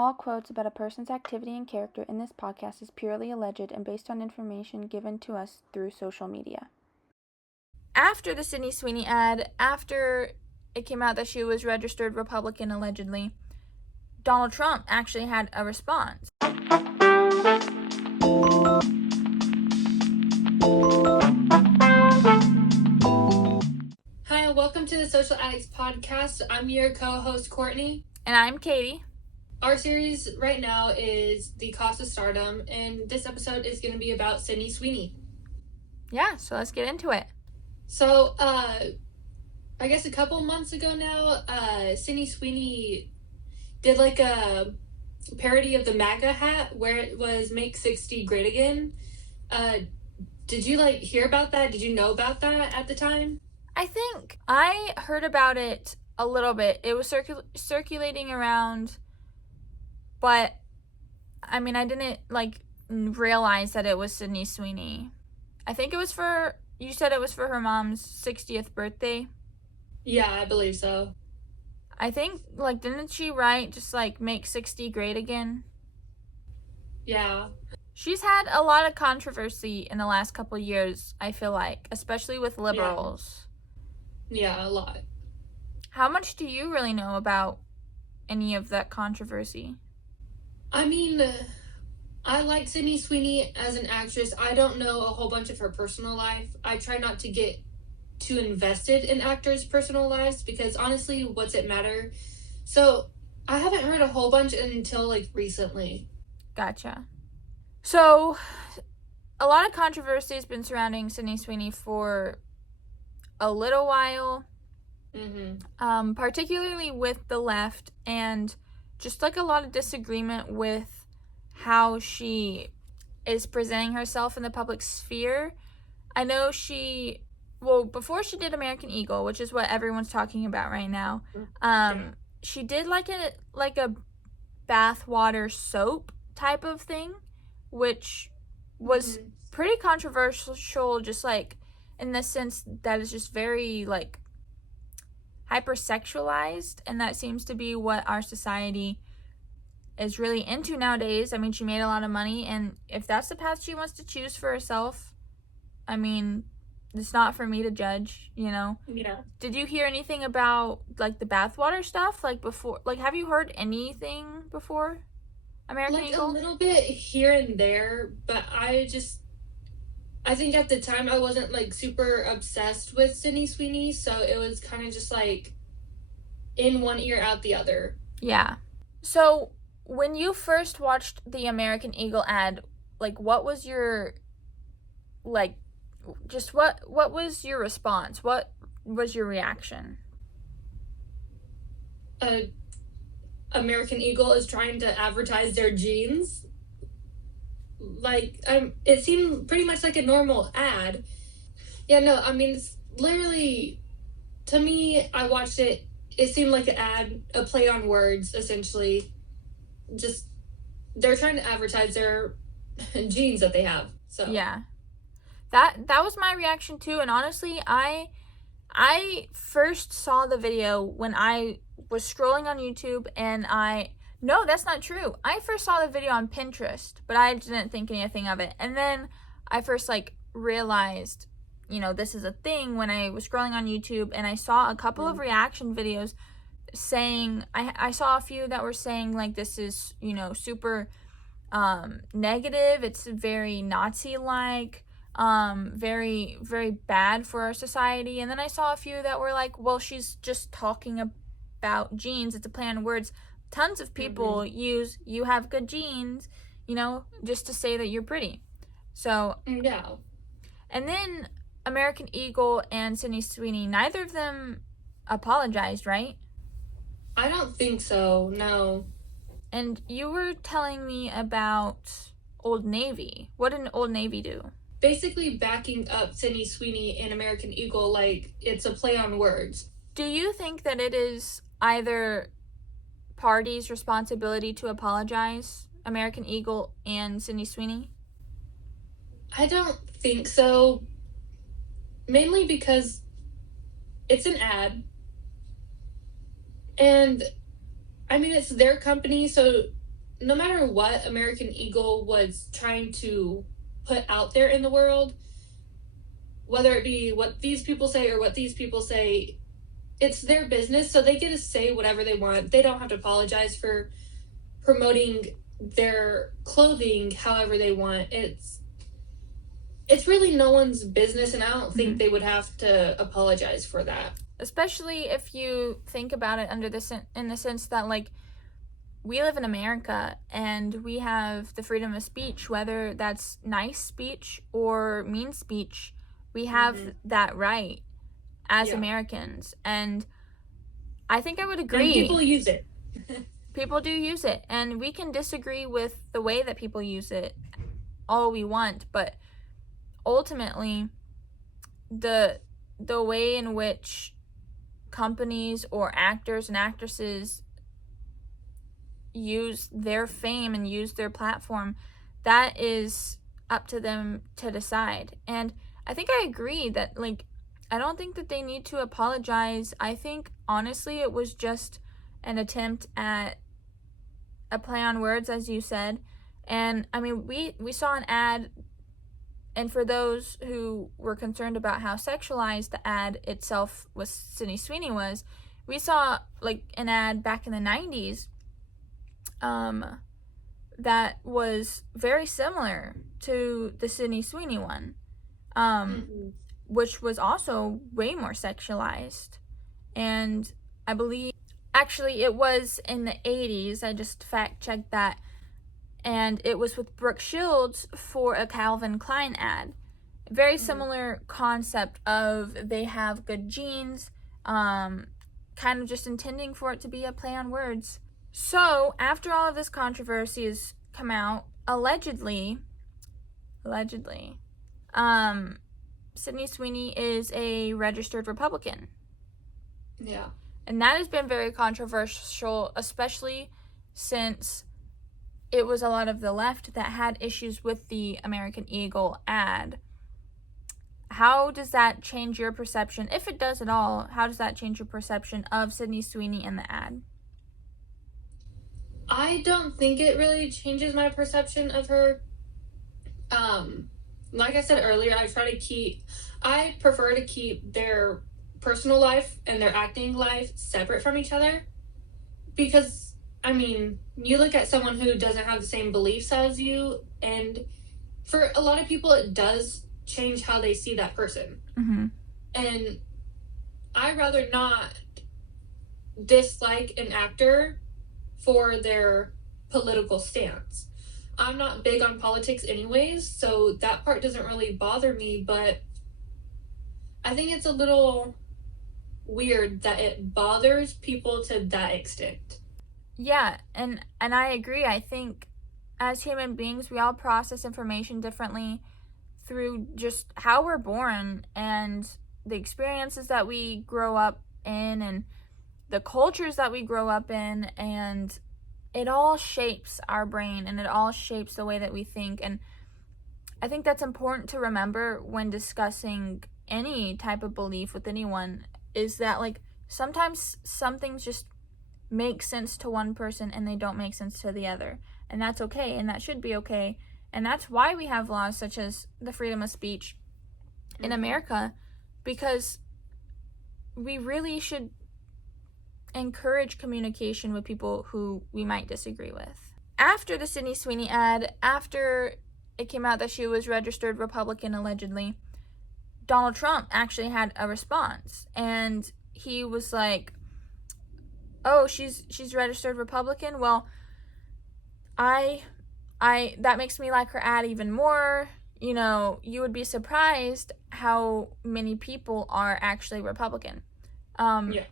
All quotes about a person's activity and character in this podcast is purely alleged and based on information given to us through social media. After the Sydney Sweeney ad, after it came out that she was registered Republican allegedly, Donald Trump actually had a response. Hi, welcome to the Social Addicts Podcast. I'm your co-host, Courtney. And I'm Katie. Our series right now is The Cost of Stardom, and this episode is going to be about Sydney Sweeney. Yeah, so let's get into it. So, I guess a couple months ago now, Sydney Sweeney did like a parody of the MAGA hat where it was Make 60 Great Again. Did you hear about that? Did you know about that at the time? I think I heard about it a little bit. It was circulating around, but I mean, I didn't realize that it was Sydney Sweeney. I think it was you said it was for her mom's 60th birthday? Yeah, I believe so. I think, didn't she write just, Make 60 Great Again? Yeah. She's had a lot of controversy in the last couple years, I feel like, especially with liberals. Yeah, a lot. How much do you really know about any of that controversy? I mean, I like Sydney Sweeney as an actress. I don't know a whole bunch of her personal life. I try not to get too invested in actors' personal lives because honestly, what's it matter? So I haven't heard a whole bunch until recently. Gotcha. So a lot of controversy has been surrounding Sydney Sweeney for a little while. Mm-hmm. Particularly with the left, and just a lot of disagreement with how she is presenting herself in the public sphere. I know before she did American Eagle, which is what everyone's talking about right now, she did a bath water soap type of thing, which was pretty controversial, just in the sense that it's just very hypersexualized, and that seems to be what our society is really into nowadays. I mean, she made a lot of money, and if that's the path she wants to choose for herself, I mean, it's not for me to judge, Yeah. Did you hear anything about the bathwater stuff before? Have you heard anything before American Eagle? A little bit here and there, but I think at the time I wasn't super obsessed with Sydney Sweeney, so it was kind of just in one ear out the other. Yeah. So when you first watched the American Eagle ad, what was your what was your response? What was your reaction? American Eagle is trying to advertise their jeans. It seemed pretty much like a normal ad. Yeah, no, I mean, it's literally, to me, I watched it, it seemed like an ad, a play on words, essentially. Just, they're trying to advertise their jeans that they have, so. Yeah. That was my reaction, too, and honestly, I first saw the video when I was scrolling on YouTube, and no, that's not true. I first saw the video on Pinterest, but I didn't think anything of it. And then I first realized, this is a thing when I was scrolling on YouTube, and I saw a couple of reaction videos saying, I saw a few that were saying this is, super negative. It's very Nazi-like, very, very bad for our society. And then I saw a few that were well, she's just talking about jeans. It's a play on words. Tons of people use "you have good genes," just to say that you're pretty. So, yeah. And then American Eagle and Sydney Sweeney, neither of them apologized, right? I don't think so, no. And you were telling me about Old Navy. What did Old Navy do? Basically backing up Sydney Sweeney and American Eagle it's a play on words. Do you think that it is either party's responsibility to apologize, American Eagle and Sydney Sweeney? I don't think so. Mainly because it's an ad. And I mean, it's their company, so no matter what American Eagle was trying to put out there in the world, whether it be what these people say or what these people say, it's their business, so they get to say whatever they want. They don't have to apologize for promoting their clothing however they want. It's really no one's business, and I don't think they would have to apologize for that. Especially if you think about it in the sense that, like, we live in America and we have the freedom of speech, whether that's nice speech or mean speech. We have that right as Americans, and I think I would agree. And people use it. People do use it, and we can disagree with the way that people use it all we want, but ultimately the way in which companies or actors and actresses use their fame and use their platform, that is up to them to decide. And I think I agree that, like, I don't think that they need to apologize. I think, honestly, it was just an attempt at a play on words, as you said. And, I mean, we saw an ad, and for those who were concerned about how sexualized the ad itself was, Sydney Sweeney was, we saw, like, an ad back in the 90s that was very similar to the Sydney Sweeney one. Which was also way more sexualized. And I believe, actually, it was in the 80s. I just fact-checked that. And it was with Brooke Shields for a Calvin Klein ad. Very similar concept of they have good genes, kind of just intending for it to be a play on words. So, after all of this controversy has come out, allegedly, Sydney Sweeney is a registered Republican. Yeah. And that has been very controversial, especially since it was a lot of the left that had issues with the American Eagle ad. How does that change your perception, if it does at all, how does that change your perception of Sydney Sweeney in the ad? I don't think it really changes my perception of her. Like I said earlier, I prefer to keep their personal life and their acting life separate from each other. Because, I mean, you look at someone who doesn't have the same beliefs as you, and for a lot of people, it does change how they see that person. And I'd rather not dislike an actor for their political stance. I'm not big on politics anyways, so that part doesn't really bother me, but I think it's a little weird that it bothers people to that extent. Yeah, and I agree. I think as human beings, we all process information differently through just how we're born and the experiences that we grow up in and the cultures that we grow up in, and it all shapes our brain and it all shapes the way that we think. And I think that's important to remember when discussing any type of belief with anyone, is that, like, sometimes some things just make sense to one person and they don't make sense to the other. And that's okay, and that should be okay. And that's why we have laws such as the freedom of speech in America, because we really should encourage communication with people who we might disagree with. After the Sydney Sweeney ad, after it came out that she was registered Republican allegedly, Donald Trump actually had a response, and he was like, "Oh, she's registered Republican? Well, I that makes me like her ad even more. You know, you would be surprised how many people are actually Republican." Yeah.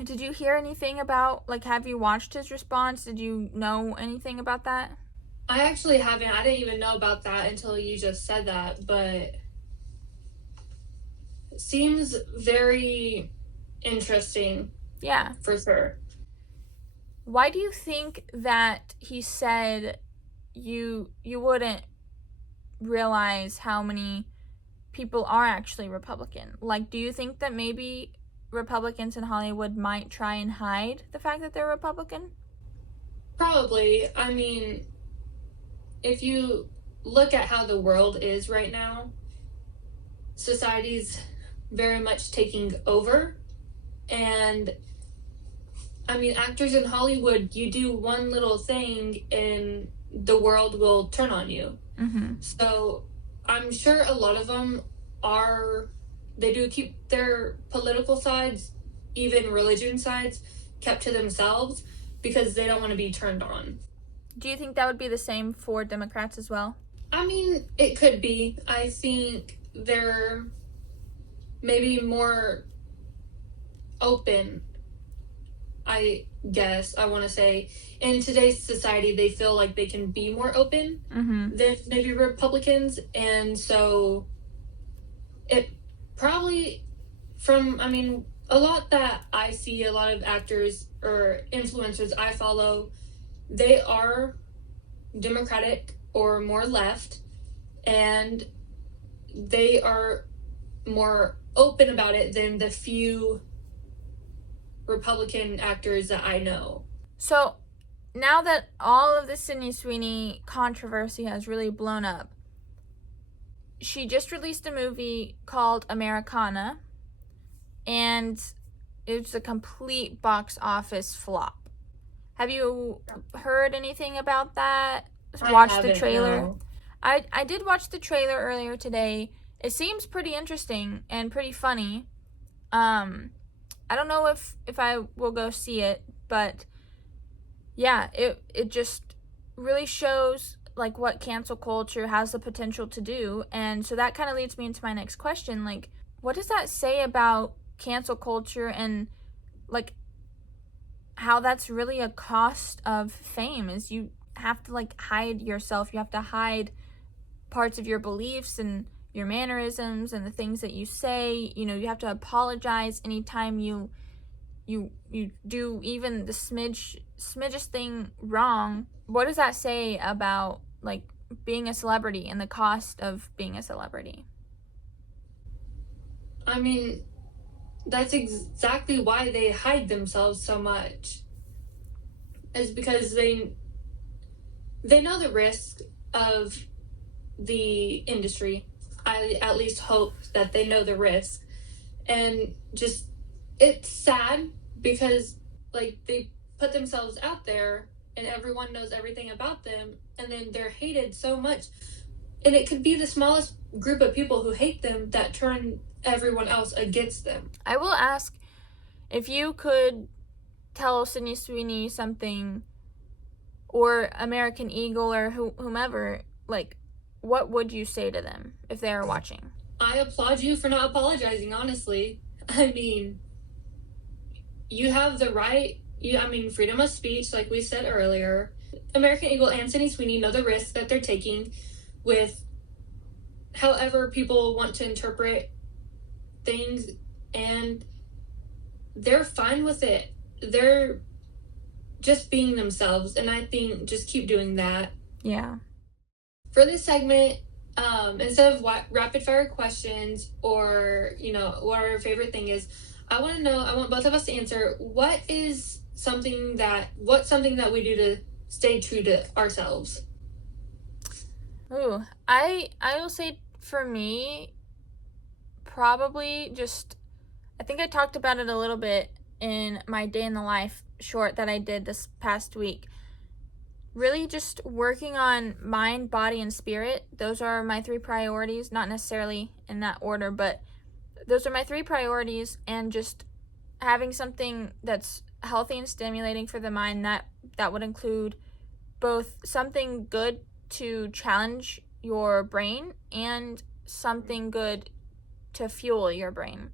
Did you hear anything about, like, have you watched his response? Did you know anything about that? I actually haven't. I didn't even know about that until you just said that, but it seems very interesting. Yeah. For sure. Why do you think that he said you wouldn't realize how many people are actually Republican? Like, do you think that maybe Republicans in Hollywood might try and hide the fact that they're Republican? Probably. I mean, if you look at how the world is right now, society's very much taking over. And I mean, actors in Hollywood, you do one little thing and the world will turn on you. Mm-hmm. So I'm sure a lot of them they do keep their political sides, even religion sides, kept to themselves because they don't want to be turned on. Do you think that would be the same for Democrats as well? I mean, it could be. I think they're maybe more open, I guess I want to say. In today's society, they feel like they can be more open Mm-hmm. than maybe Republicans. And so it probably, I mean, a lot that I see, a lot of actors or influencers I follow, they are Democratic or more left, and they are more open about it than the few Republican actors that I know. So now that all of the Sydney Sweeney controversy has really blown up, she just released a movie called Americana, and it's a complete box office flop. Have you heard anything about that? Watched the trailer? No. I did watch the trailer earlier today. It seems pretty interesting and pretty funny. I don't know if I will go see it, but yeah, it just really shows like what cancel culture has the potential to do. And so that kind of leads me into my next question. Like, what does that say about cancel culture and like how that's really a cost of fame? Is you have to like hide yourself. You have to hide parts of your beliefs and your mannerisms and the things that you say. You know, you have to apologize anytime you do even the smidgest thing wrong. What does that say about like being a celebrity and the cost of being a celebrity? I mean, that's exactly why they hide themselves so much. Is because they know the risk of the industry. I at least hope that they know the risk. And just, it's sad because like they put themselves out there and everyone knows everything about them, and then they're hated so much. And it could be the smallest group of people who hate them that turn everyone else against them. I will ask, if you could tell Sydney Sweeney something, or American Eagle, or whomever, like, what would you say to them if they are watching? I applaud you for not apologizing, honestly. I mean, you have the right, freedom of speech, like we said earlier. American Eagle and Sydney Sweeney know the risk that they're taking with however people want to interpret things, and they're fine with it. They're just being themselves, and I think just keep doing that. Yeah. For this segment, instead of rapid fire questions or, what our favorite thing is, I want both of us to answer, what's something that we do to stay true to ourselves? Ooh, I will say for me, probably just, I think I talked about it a little bit in my day in the life short that I did this past week. Really just working on mind, body, and spirit. Those are my 3 priorities, not necessarily in that order, but those are my 3 priorities, and just having something that's healthy and stimulating for the mind. That would include both something good to challenge your brain and something good to fuel your brain.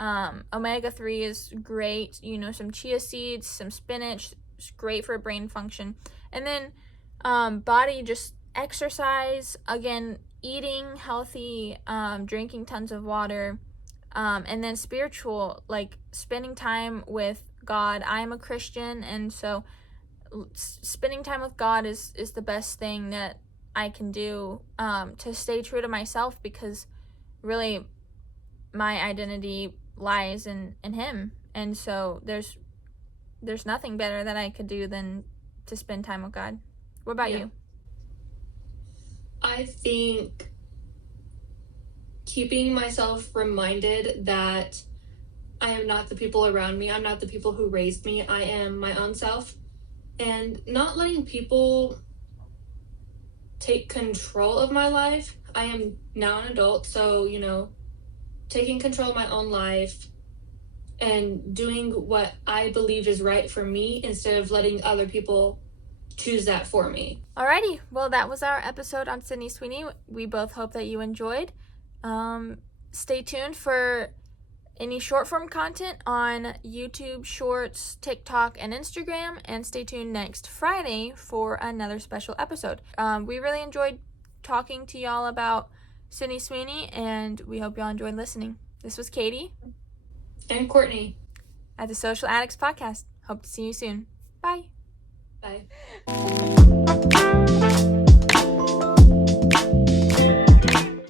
Omega-3 is great. Some chia seeds, some spinach. It's great for brain function. And then body, just exercise, again, eating healthy, drinking tons of water, and then spiritual, like spending time with God. I'm a Christian, and so spending time with God is the best thing that I can do to stay true to myself, because really my identity lies in Him. And so there's nothing better that I could do than to spend time with God. What about you? I think keeping myself reminded that I am not the people around me. I'm not the people who raised me. I am my own self. And not letting people take control of my life. I am now an adult, so, taking control of my own life and doing what I believe is right for me instead of letting other people choose that for me. Alrighty, well, that was our episode on Sydney Sweeney. We both hope that you enjoyed. Stay tuned for any short form content on YouTube, Shorts, TikTok, and Instagram, and stay tuned next Friday for another special episode. We really enjoyed talking to y'all about Sydney Sweeney, and we hope y'all enjoyed listening. This was Katie And Courtney at the Social Addicts Podcast. Hope to see you soon. Bye. Bye.